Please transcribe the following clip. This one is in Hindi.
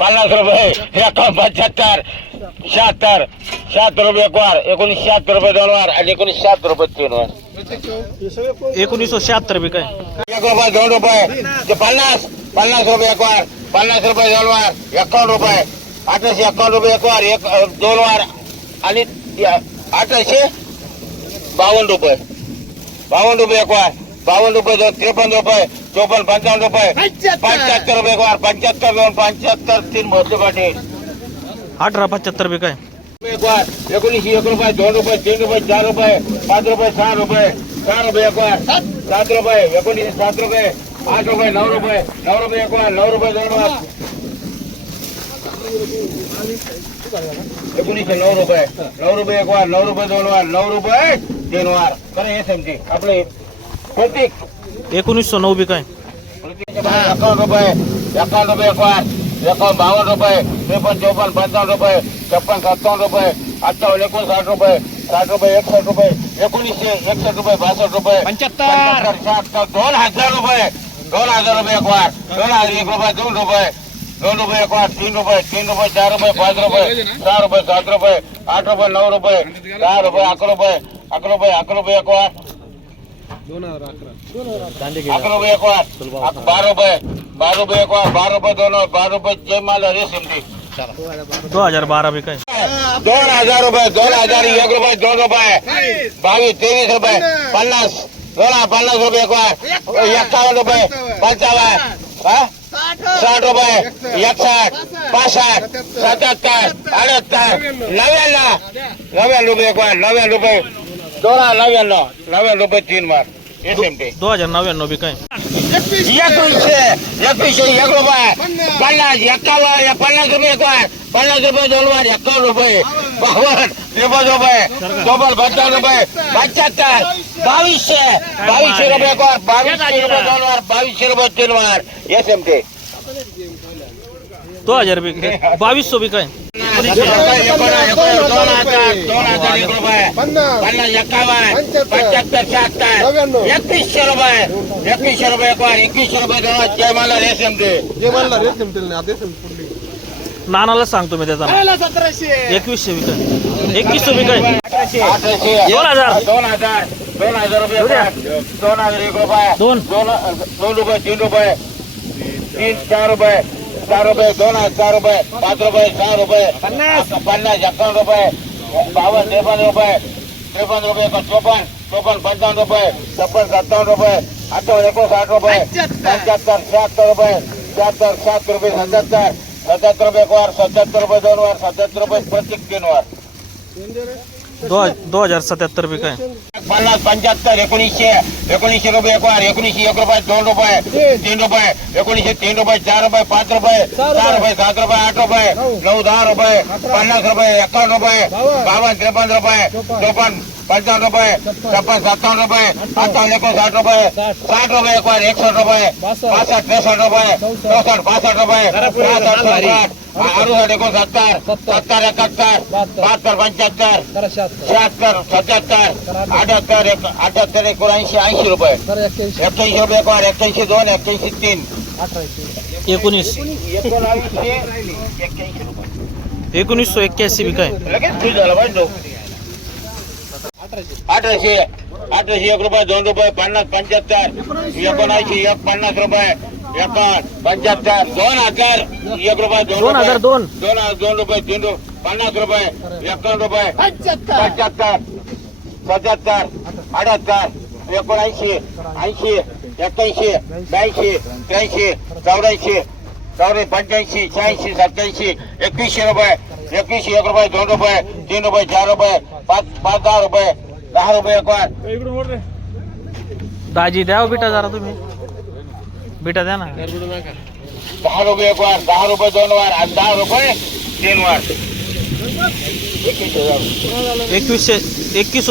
पन्नास रुपये. एकावन्न पंच्याहत्तर शहात्तर. शहात्तर रुपये एक वार एकोणीस शहात्तर रुपये दोन वार आणि एकोणीस शहात्तर रुपये तीन वार. एकोणीसशे शहात्तर बी काय? एक रुपये दोन रुपये. ते पन्नास. पन्नास रुपये एक वार. पन्नास रुपये दोन वार. एकावन्न रुपये. अठराशे एकावन्न रुपये एक वार. एक दोन वार. आणि अठराशे बावन्न रुपये. बावन्न रुपये एक वार. रुपये दोन त्रेपन्न रुपये चोपन्न पंचावन्न रुपये। पंच्याहत्तर रुपये एक वार पंच्याहत्तर दोन पंच्याहत्तर तीन भरले पाटील अठरा पंच्याहत्तर बी काय एक वार एकोणीसशे एक रुपये दोन रुपये तीन रुपये चार रुपये पाच रुपये सहा रुपये सहा रुपये एक वार सात। रुपये एकोणीसशे सात रुपये आठ रुपये नऊ रुपये नऊ रुपये एक वार नऊ रुपये दोन वार एकोणीसशे नऊ रुपये नऊ रुपये एक वार नऊ रुपये दोन वार नऊ रुपये तीन वार खरं हे समजी आपले एकोणीसशे नऊ बी काय? एकावन्न रुपये. एकावन्न रुपये एक वार एकावन्न बावन्न रुपये. त्रेपन्न चौपन्न पंचावन्न रुपये. छप्पन सत्तावन्न रुपये. अठ्ठावन्न एकोणसाठ रुपये. साठ रुपये रुपये. एकोणीसशे एकसष्ट रुपये बासष्ट रुपये. पंच्याहत्तर. शहात्तर दोन हज़ार रुपये. दोन हज़ार रुपये एक वार दोन हज़ार एक रुपये दोन रुपये. दोन रुपये एक तीन रुपये. तीन रुपये चार रुपये पाच रुपये. सहा रुपये सात रुपये. आठ रुपये नऊ रुपये. दहा रुपये अकरा रुपये. अकरा रुपये अकरा रुपये एक रुपये एक बारा रुपये बारा रुपये एक वार बारा रुपये दोन वार रुपये जय माला रे सिमटी दोन हज़ार बारह। बी काय दोन हज़ार रुपये दोन हज़ार एक रुपये दोन रुपये। बावीस तेवीस रुपये पन्नास। दोन हज़ार पन्नास रुपये एक वार एक्कावन्न रुपये पंचावन्न हा? साठ। रुपये एकसाठ पासष्ट सत्याहत्तर अठ्याहत्तर नव्याण्णव। नव्याण्णव रुपये एक वार नव्याण्णव रुपये। दोन हज़ार नव्याण्णव नव्याण्णव रुपये तीन वार एस एम टी दोन हज़ार नव्याण्णव बी काय एकवीसशे एकवीसशे एक रुपये. पन्नास एक्कावन्न पन्नास रुपये एक वार पन्नास रुपये दोन वार एक्कावन्न रुपये बावन्न त्रेपन्न रुपये चोपन्न पंचावन्न रुपये पंच्याहत्तर बावीसशे बावीसशे रुपये एक वार बावीसशे रुपये. दोन वार बावीसशे रुपये तीन वार एस एम टी दोन हज़ार बी बावीसशे बी काय दोन हज़ार दोन हज़ार एक रुपये पन्नास एक्कावन्न पंच्याहत्तर शहात्तर एकवीसशे रुपये एकवीसशे रुपये एक वार एकवीसशे रुपये दोन वार जय मला एस एम टी नानाला सांगतो मी त्याचा एकवीसशे बी काय एकवीसशे बी काय अठराशे. दोन हज़ार. दोन हज़ार. दोन हज़ार रुपये दोन हज़ार एक रुपये. दोन. दोन दोन रुपये तीन रुपये. तीन चार रुपये. चार रुपये दोन हज़ार चार रुपये. पाच रुपये सहा रुपये. पन्नास. पन्नास एकावन्न रुपये. बावन्न त्रेपन्न रुपए त्रेपन्न रुपये एका चोपन्न चोपन्न पंचावन्न रुपये छप्पन सत्तावन रुपए अठ्ठावन्न एक साठ रुपए पचहत्तर छिहत्तर रुपए शहात्तर रुपये सत्याहत्तर सतहत्तर रुपये एक वार सतहत्तर रुपये दोन वार रुपए रुपये प्रत्येक तीन वार। दोन हज़ार सत्याहत्तर बी काय पन्नास पंच्याहत्तर एकोणीसशे एकोणीसशे रुपये एक वार एकोणीसशे एक रुपये दोन रुपये तीन रुपये एकोणीसशे तीन रुपये चार रुपये पाच रुपये सहा रुपये सात रुपये आठ रुपये नऊ दहा रुपये पन्नास रुपये एकावन्न रुपये बावन्न त्रेपन्न रुपये चोपन्न पंचावन्न रुपये छप्पन सत्तावन्न रुपये अठ्ठावन्न एकोणसाठ रुपये साठ रुपये एक वार एकसष्ट रुपये पासष्ट त्रेसष्ट रुपये चौसष्ट पासष्ट रुपये अडुसष्ट एकोणसत्तर सत्तर एकाहत्तर बहात्तर पंच्याहत्तर शहात्तर सत्याहत्तर अठ्याहत्तर एक अठ्याहत्तर एकोणऐंशी ऐंशी रुपये। एक्क्याऐंशी रुपये एक एक्क्याऐंशी दोन एक्क्याऐंशी तीन। एकोणीस। एक्क्याऐंशी रुपये एकोणीसशे एक्क्याऐंशी बी काय? लगेच खुश झाला पाहिजे. अठराशे अठराशे एक रुपये दोन रुपये पन्नास पंच्याहत्तर एकोणऐंशी एक पन्नास रुपये. एकावन्न पंच्याहत्तर दोन हज़ार एक रुपये दोन दोन हज़ार दोन दोन हज़ार दोन रुपये तीन रुपये पन्नास रुपये एकावन्न रुपये पंच्याहत्तर सत्याहत्तर अठ्याहत्तर एकोणऐंशी ऐंशी एक्क्याऐंशी ब्याऐंशी त्र्याऐंशी चौऱ्याऐंशी चौऱ्या पंच्याऐंशी शहाऐंशी सत्याऐंशी एकवीसशे रुपये एकवीसशे एक रुपये दोन रुपये तीन रुपये चार रुपये पाच पाच दहा रुपये दहा रुपये एक वार दाजी द्या बेटा जरा तुम्ही। बेटा द्या ना। दहा रुपये एक वार दहा रुपये दोन वार आणि दहा रुपये तीन वार एकवीसशे एकवीस